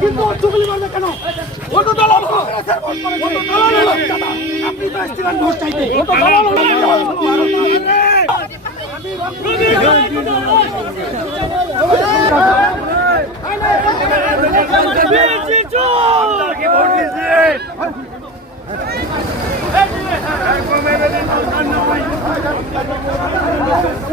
কিন্তু চুগলি মারবে কেন ও তো দলাল। আপনি তো এসেছিলেন ভোট চাইতে ও তো দলাল হলো।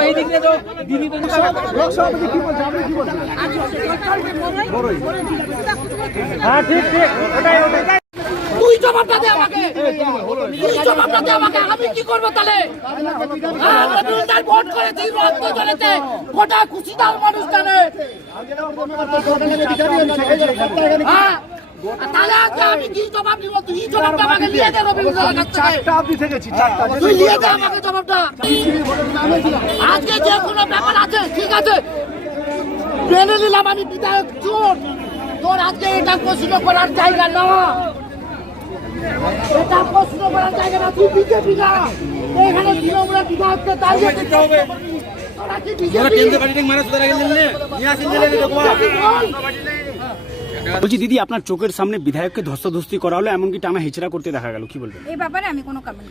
এই দিক তো দিদি হ্যাঁ ঠিক ঠিক ওটাই ওটাই। তুই জবাবটা দে আমাকে তুই জবাবটা দে আমাকে আমি কি করব তাহলে হ্যাঁ, রবিউল ভোট করেছি রক্ত জ্বলেছে গোটা খুশিদার মানুষ জানে হ্যাঁ, তাহলে আজকে আমি কি জবাব দিব তুই জবাবটা আমাকে নিয়ে দে রবিউল দাসের কাছ থেকেছি চারটা তুই নিয়ে দে আমাকে জবাবটা আজকে যে কোনো ব্যাপার আছে ঠিক আছে মেনে নিলাম আমি বিধায়ক চোর তোর আজকে এটা প্রশ্ন করার জায়গা না এটা প্রশ্ন করার জায়গা না তুই বিজেপি না। এখানে তৃণমূলের বিধায়ককে দাঁড়িয়ে দিতে হবে। বলছি দিদি আপনার চোখের সামনে বিধায়ককে ধস্তাধস্তি করা হলো এমনকি টানা হেচড়া করতে দেখা গেল। কি বলবেন? এই ব্যাপারে আমি কোনো কমেন্ট।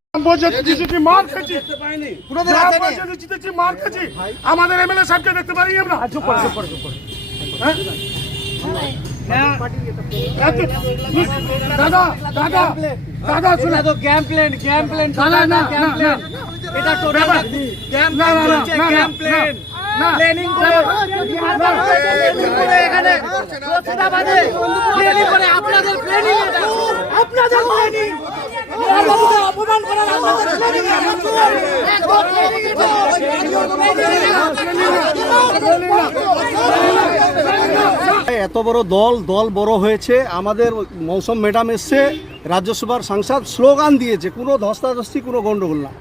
মার খেয়েছি। গ্রাম পঞ্চায়েতে জিতেছি মার খেয়েছি। আমাদের এমএলএ সাহেবকে দেখতে পারি আমরা? হ্যাঁ? দাদা দাদা দাদা শুনে তো গ্যাম প্লেন গ্যাম প্লেন দাদা না না না। এটা তো গ্যাম না না না প্ল্যানিং করে এখানে আপনাদের প্ল্যানিং এটা। আপনাদের প্ল্যানিং অপমান করার এত বড় দল দল বড় হয়েছে। আমাদের মৌসুম ম্যাডাম এসছে রাজ্যসভার সাংসদ স্লোগান দিয়েছে কোনো ধস্তাধস্তি কোনো গন্ডগোল না।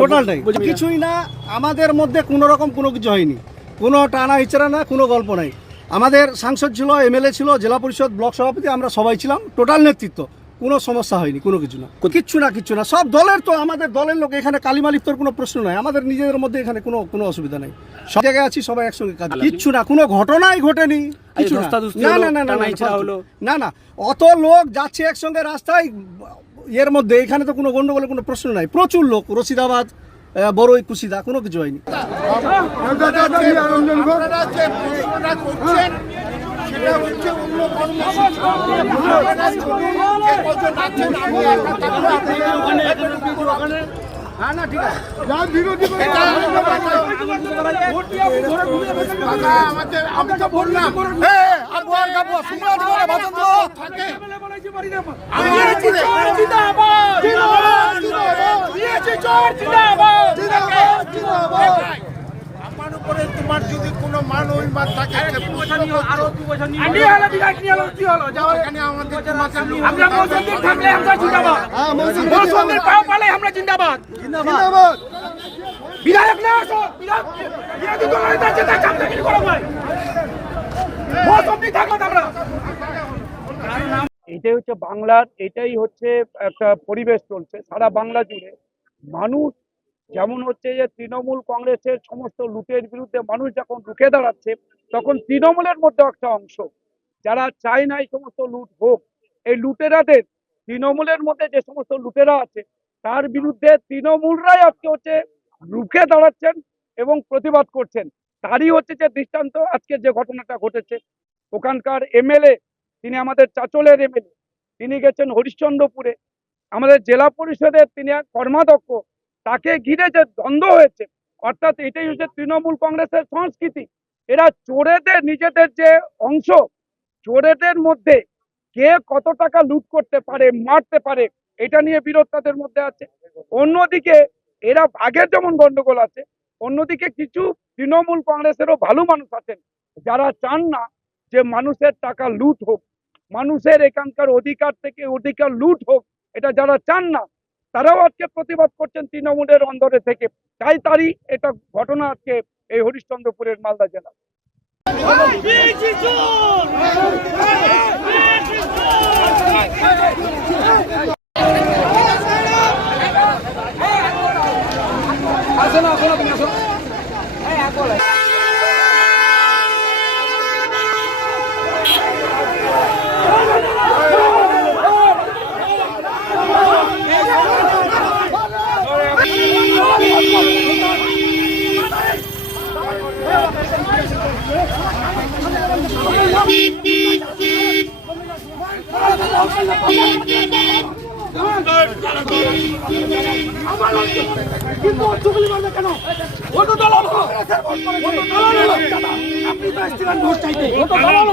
টোটালটাই কিছুই না আমাদের মধ্যে কোনো রকম কোনো কিছু হয়নি। কোনো টানা হিচড়া না কোনো গল্প নাই। আমাদের সাংসদ ছিল এমএলএ ছিল জেলা পরিষদ ব্লক সভাপতি আমরা সবাই ছিলাম টোটাল নেতৃত্ব। কোনো সমস্যা হয়নি কোনো কিছু না। কিচ্ছু না কিচ্ছু না। সব দলের তো আমাদের দলের লোক এখানে কালিমালিপ্তর কোনো প্রশ্ন নাই। আমাদের নিজেদের মধ্যে এখানে কোনো কোনো অসুবিধা নাই। সব জায়গায় আছি সবাই একসঙ্গে কাজ কিচ্ছু না কোনো ঘটনাই ঘটেনি। কিছু না। না না না না না, হলো। না না। অত লোক যাচ্ছে একসঙ্গে রাস্তায় এর মধ্যে এখানে তো কোনো গন্ডগোলের কোনো প্রশ্ন নাই। প্রচুর লোক রশিদাবাদ বড়ই কুশিদা কোনো কিছু হয়নি। আমি তো বললাম আর বোয়ার কাপড় সুন্দর করে বাঁচন থাকে আমি জিন্দাবাদ। জিন্দাবাদ। তোমার যদি কোনো মান অভিমান থাকে আমরা জিন্দাবাদ। বিধায়ক না আসো বিরোধী দলের করো ভাই। থাকব আমরা এটাই হচ্ছে বাংলার এটাই হচ্ছে একটা পরিবেশ চলছে সারা বাংলা জুড়ে মানুষ যেমন হচ্ছে যে তৃণমূল কংগ্রেসের সমস্ত লুটের বিরুদ্ধে মানুষ যখন রুখে দাঁড়াচ্ছে, তখন তৃণমূলের মধ্যে একটা অংশ। যারা চায় না এই সমস্ত লুট হোক, এই লুটেরাদের, তৃণমূলের মধ্যে যে সমস্ত লুটেরা আছে, তার বিরুদ্ধে তৃণমূলরাই আজকে হচ্ছে রুখে দাঁড়াচ্ছেন এবং প্রতিবাদ করছেন। তারই হচ্ছে যে দৃষ্টান্ত আজকে যে ঘটনাটা ঘটেছে। ওখানকার এমএলএ, তিনি আমাদের চাচলের এমএলএ, তিনি গেছেন হরিশ্চন্দ্রপুরে। আমাদের জেলা পরিষদের তিনি কর্মাধ্যক্ষ তাকে ঘিরে যে দ্বন্দ্ব হয়েছে, অর্থাৎ এটাই হচ্ছে তৃণমূল কংগ্রেসের সংস্কৃতি। এরা চোরেদের নিজেদের যে অংশ, চোরেদের মধ্যে কে কত টাকা লুট করতে পারে, মারতে পারে, এটা নিয়ে বিরোধ তাদের মধ্যে আছে। অন্যদিকে এরা ভাগের যেমন গন্ডগোল আছে, অন্যদিকে কিছু তৃণমূল কংগ্রেসেরও ভালো মানুষ আছেন, যারা চান না যে মানুষের টাকা লুট হোক, মানুষের এখানকার অধিকার থেকে অধিকার লুট হোক, এটা যারা চান না তারাও আজকে প্রতিবাদ করছেন তৃণমূলের অন্দরে থেকে। তাই তারই এটা ঘটনা আজকে এই হরিশ্চন্দ্রপুরের মালদা জেলা। কিন্তু চুগলি মারবে কেন তো দলাল ও তো দলাল আপনি তো এসেছিলেন ভোট চাইতে তো দলাল